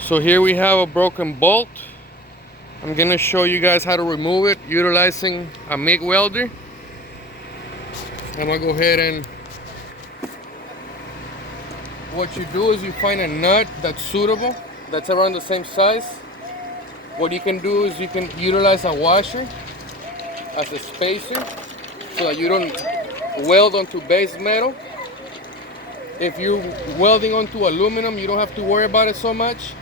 So here we have a broken bolt. I'm gonna show you guys how to remove it utilizing a MIG welder. I'm gonna go ahead and what you do is you find a nut that's suitable, that's around the same size. What you can do is you can utilize a washer as a spacer so that you don't weld onto base metal. If you're welding onto aluminum, you don't have to worry about it so much.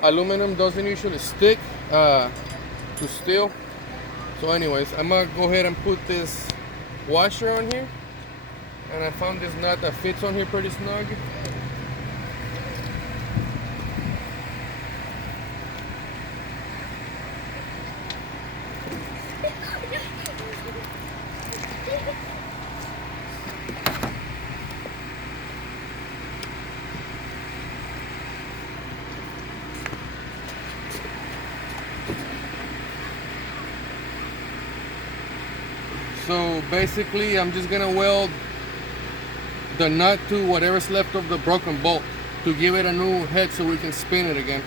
Aluminum doesn't usually stick to steel. So anyways, I'm gonna go ahead and put this washer on here. And I found this nut that fits on here pretty snug. So basically I'm just gonna weld the nut to whatever's left of the broken bolt to give it a new head so we can spin it again.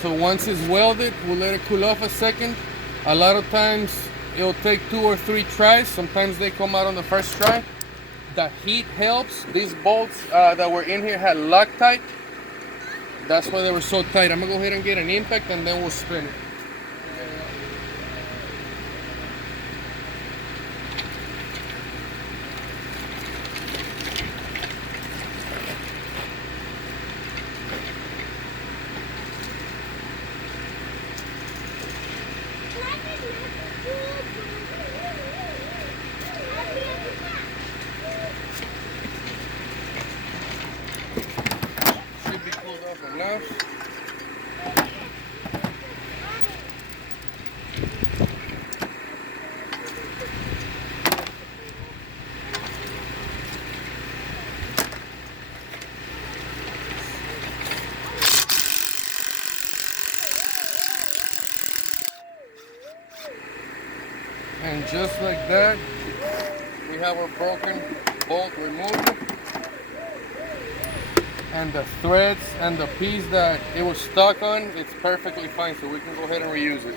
So once it's welded, we'll let it cool off a second. A lot of times it'll take 2 or 3 tries. Sometimes they come out on the first try. The heat helps. These bolts that were in here had Loctite. That's why they were so tight. I'm gonna go ahead and get an impact and then we'll spin it. Should be cooled off enough. And just like that, we have our broken bolt removed. And the threads and the piece that it was stuck on, it's perfectly fine, so we can go ahead and reuse it.